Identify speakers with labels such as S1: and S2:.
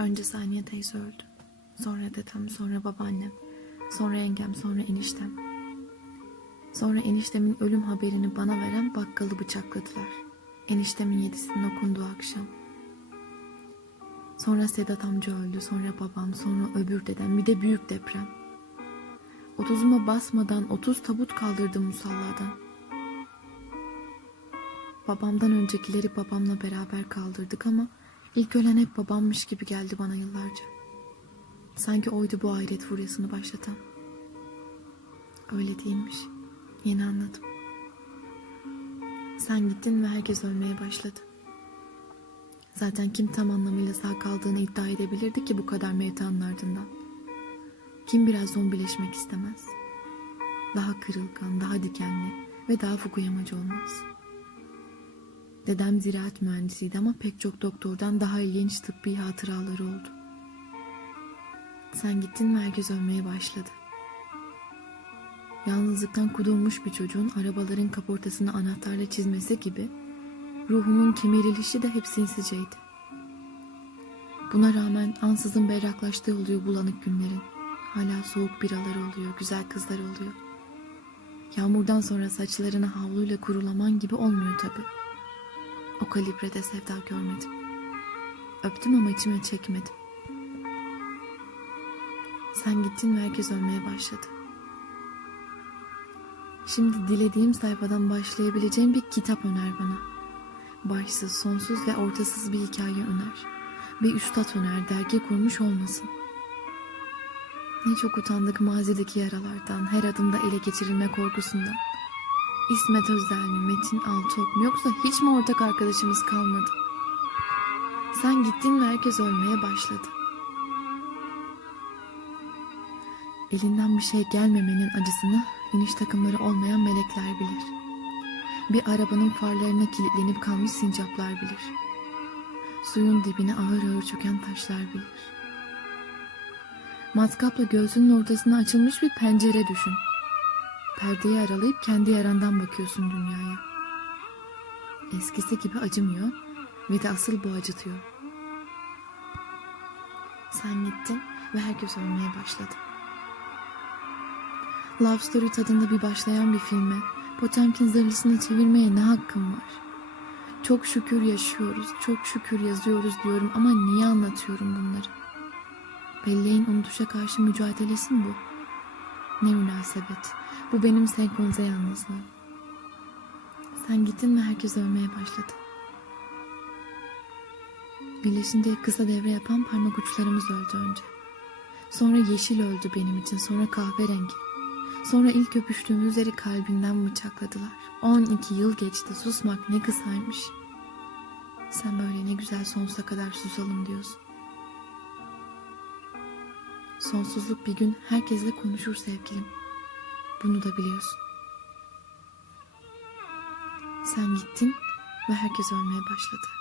S1: Önce Saniye teyze öldü. Sonra dedem, sonra babaannem. Sonra yengem, sonra eniştem. Sonra eniştemin ölüm haberini bana veren bakkalı bıçakladılar. Eniştemin yedisinin okunduğu akşam. Sonra Sedat amca öldü, sonra babam, sonra öbür dedem, bir de büyük deprem. Otuzuma basmadan otuz tabut kaldırdım musalladan. Babamdan öncekileri babamla beraber kaldırdık ama ilk ölen hep babammış gibi geldi bana yıllarca. Sanki oydu bu ahiret furyasını başlatan. Öyle değilmiş. Yeni anladım. Sen gittin ve herkes ölmeye başladı. Zaten kim tam anlamıyla sağ kaldığını iddia edebilirdi ki bu kadar mevtanın ardından. Kim biraz zombileşmek istemez. Daha kırılgan, daha dikenli ve daha fukuyamacı olmaz. Dedem ziraat mühendisiydi ama pek çok doktordan daha ilginç tıbbi hatıraları oldu. Sen gittin ve herkes ölmeye başladı. Yalnızlıktan kudurmuş bir çocuğun arabaların kaportasını anahtarla çizmesi gibi ruhumun kemirilişi de hep sinsiceydi. Buna rağmen ansızın berraklaştığı oluyor bulanık günlerin. Hala soğuk biralar oluyor, güzel kızlar oluyor. Yağmurdan sonra saçlarını havluyla kurulaman gibi olmuyor tabii. O kalibrede sevda görmedim. Öptüm ama içime çekmedim. Sen gittin ve herkes ölmeye başladı. Şimdi dilediğim sayfadan başlayabileceğim bir kitap öner bana. Başsız, sonsuz ve ortasız bir hikaye öner. Bir üstad öner, dergi kurmuş olmasın. Ne çok utandık mazideki yaralardan, her adımda ele geçirilme korkusundan. İsmet Özel mi, Metin Altok mu yoksa hiç mi ortak arkadaşımız kalmadı? Sen gittin ve herkes ölmeye başladı. Elinden bir şey gelmemenin acısını iniş takımları olmayan melekler bilir. Bir arabanın farlarına kilitlenip kalmış sincaplar bilir. Suyun dibine ağır ağır çöken taşlar bilir. Matkapla göğsünün ortasına açılmış bir pencere düşün. Perdeyi aralayıp kendi yarandan bakıyorsun dünyaya. Eskisi gibi acımıyor ve de asıl bu acıtıyor. Sen gittin ve herkes ölmeye başladı. Love Story tadında bir başlayan bir filme Potemkin zırhlısını çevirmeye ne hakkım var? Çok şükür yaşıyoruz, çok şükür yazıyoruz diyorum ama niye anlatıyorum bunları? Belleğin unutuşa karşı mücadelesi mi bu? Ne münasebet. Bu benim senkronize yalnızlığım. Sen gittin ve herkes ölmeye başladı. Birleşince kısa devre yapan parmak uçlarımız öldü önce. Sonra yeşil öldü benim için, sonra kahverengi. Sonra ilk öpüştüğümüzleri kalbinden bıçakladılar. 12 yıl geçti, susmak ne kısaymış. Sen böyle ne güzel sonsuza kadar susalım diyorsun. Sonsuzluk bir gün herkesle konuşur sevgilim. Bunu da biliyorsun. Sen gittin ve herkes ölmeye başladı.